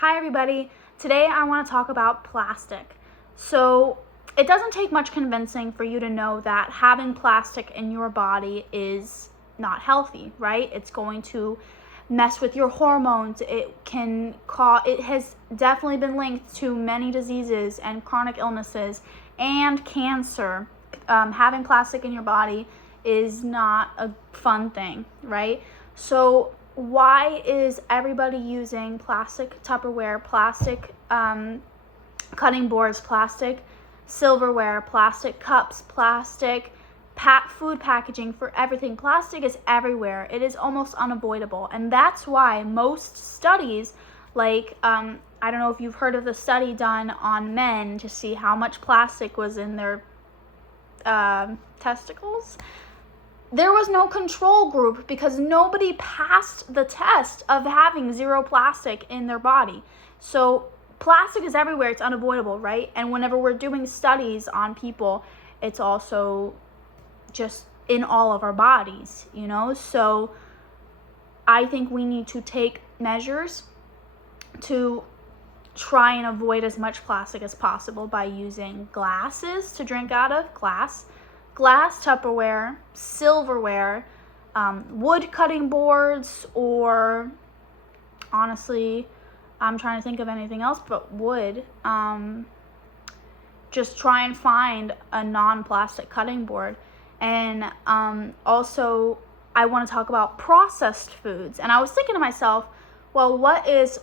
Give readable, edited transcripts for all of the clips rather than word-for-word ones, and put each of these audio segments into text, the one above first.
Hi everybody, today I want to talk about plastic. So it doesn't take much convincing for you to know that having plastic in your body is not healthy, right? It's going to mess with your hormones. It has definitely been linked to many diseases and chronic illnesses and cancer. Having plastic in your body is not a fun thing, right? So why is everybody using plastic Tupperware, plastic cutting boards, plastic silverware, plastic cups, plastic food packaging for everything? Plastic is everywhere. It is almost unavoidable. And that's why most studies, like, I don't know if you've heard of the study done on men to see how much plastic was in their testicles. There was no control group because nobody passed the test of having zero plastic in their body. So plastic is everywhere. It's unavoidable, right? And whenever we're doing studies on people, it's also just in all of our bodies, you know? So I think we need to take measures to try and avoid as much plastic as possible by using glasses to drink out of, glass Tupperware, silverware, wood cutting boards, or honestly, I'm trying to think of anything else but wood. Just try and find a non-plastic cutting board. And also, I want to talk about processed foods. And I was thinking to myself, well, what is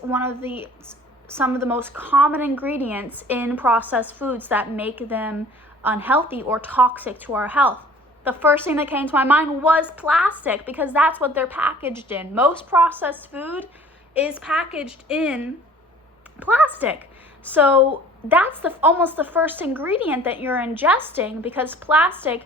some of the most common ingredients in processed foods that make them unhealthy or toxic to our health? The first thing that came to my mind was plastic, because that's what they're packaged in. Most processed food is packaged in plastic. So that's almost the first ingredient that you're ingesting, because plastic,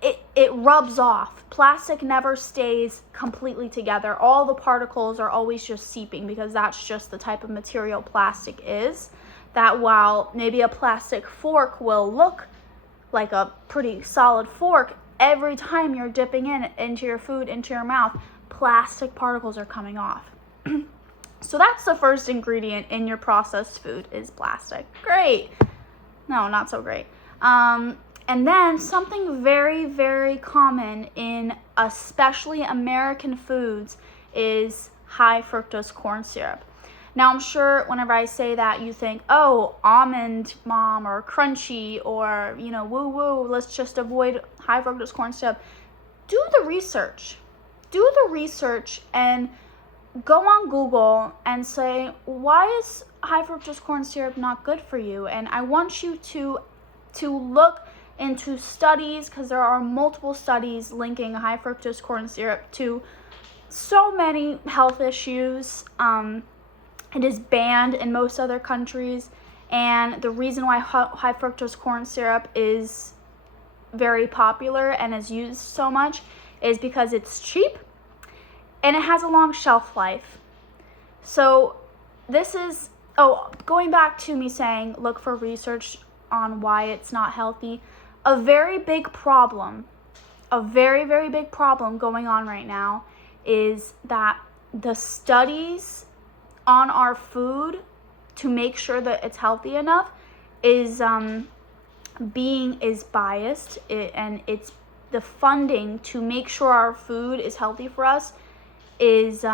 it rubs off. Plastic never stays completely together. All the particles are always just seeping, because that's just the type of material plastic is. That while maybe a plastic fork will look like a pretty solid fork, every time you're dipping into your food, into your mouth, plastic particles are coming off. So that's the first ingredient in your processed food is plastic. Great. No, not so great. And then something very, very common in especially American foods is high fructose corn syrup. Now, I'm sure whenever I say that, you think, oh, almond mom or crunchy or, woo-woo, let's just avoid high fructose corn syrup. Do the research. Do the research and go on Google and say, why is high fructose corn syrup not good for you? And I want you to look into studies, because there are multiple studies linking high fructose corn syrup to so many health issues. It is banned in most other countries, and the reason why high fructose corn syrup is very popular and is used so much is because it's cheap and it has a long shelf life. So this is, going back to me saying look for research on why it's not healthy. A very, very big problem going on right now is that the studies on our food to make sure that it's healthy enough is biased, and it's the funding to make sure our food is healthy for us is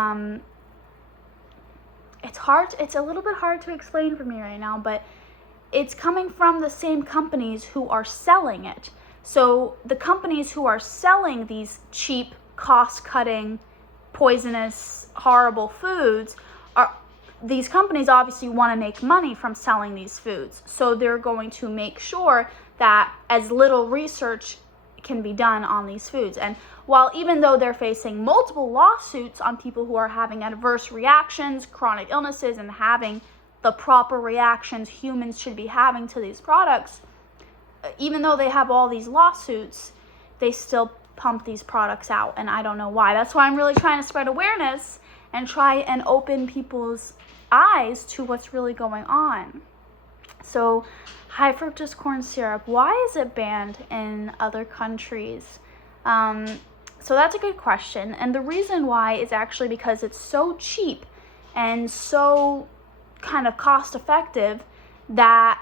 it's a little bit hard to explain for me right now, but it's coming from the same companies who are selling it. So the companies who are selling these cheap, cost-cutting, poisonous, horrible foods these companies obviously want to make money from selling these foods. So they're going to make sure that as little research can be done on these foods. And while even though they're facing multiple lawsuits on people who are having adverse reactions, chronic illnesses, and having the proper reactions humans should be having to these products, even though they have all these lawsuits, they still pump these products out. And I don't know why. That's why I'm really trying to spread awareness and try and open people's eyes to what's really going on. So high fructose corn syrup, why is it banned in other countries? So that's a good question. And the reason why is actually because it's so cheap and so kind of cost effective that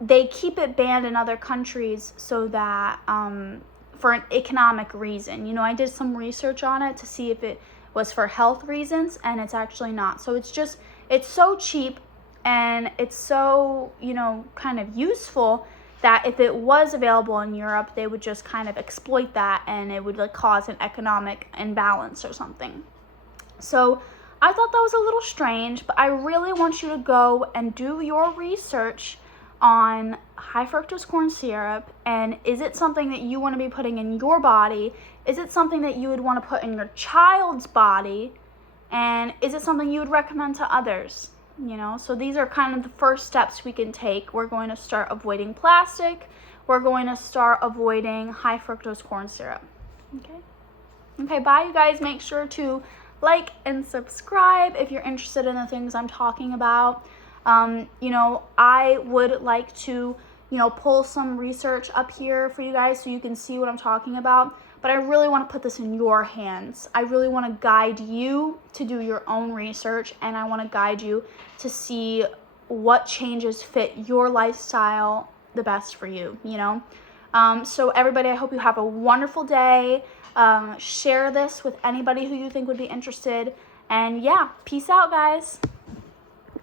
they keep it banned in other countries so that for an economic reason. You know, I did some research on it to see if it was for health reasons, and it's actually not. So it's so cheap, and it's so, you know, kind of useful that if it was available in Europe, they would just kind of exploit that, and it would like cause an economic imbalance or something. So I thought that was a little strange, but I really want you to go and do your research on high fructose corn syrup, and is it something that you want to be putting in your body? Is it something that you would want to put in your child's body? And is it something you would recommend to others? You know, so these are kind of the first steps we can take. We're going to start avoiding plastic. We're going to start avoiding high fructose corn syrup. Okay, bye you guys. Make sure to like and subscribe if you're interested in the things I'm talking about. You know, I would like to, you know, pull some research up here for you guys so you can see what I'm talking about. But I really want to put this in your hands. I really want to guide you to do your own research, and I want to guide you to see what changes fit your lifestyle the best for you, you know? So everybody, I hope you have a wonderful day. Share this with anybody who you think would be interested. And yeah, peace out, guys.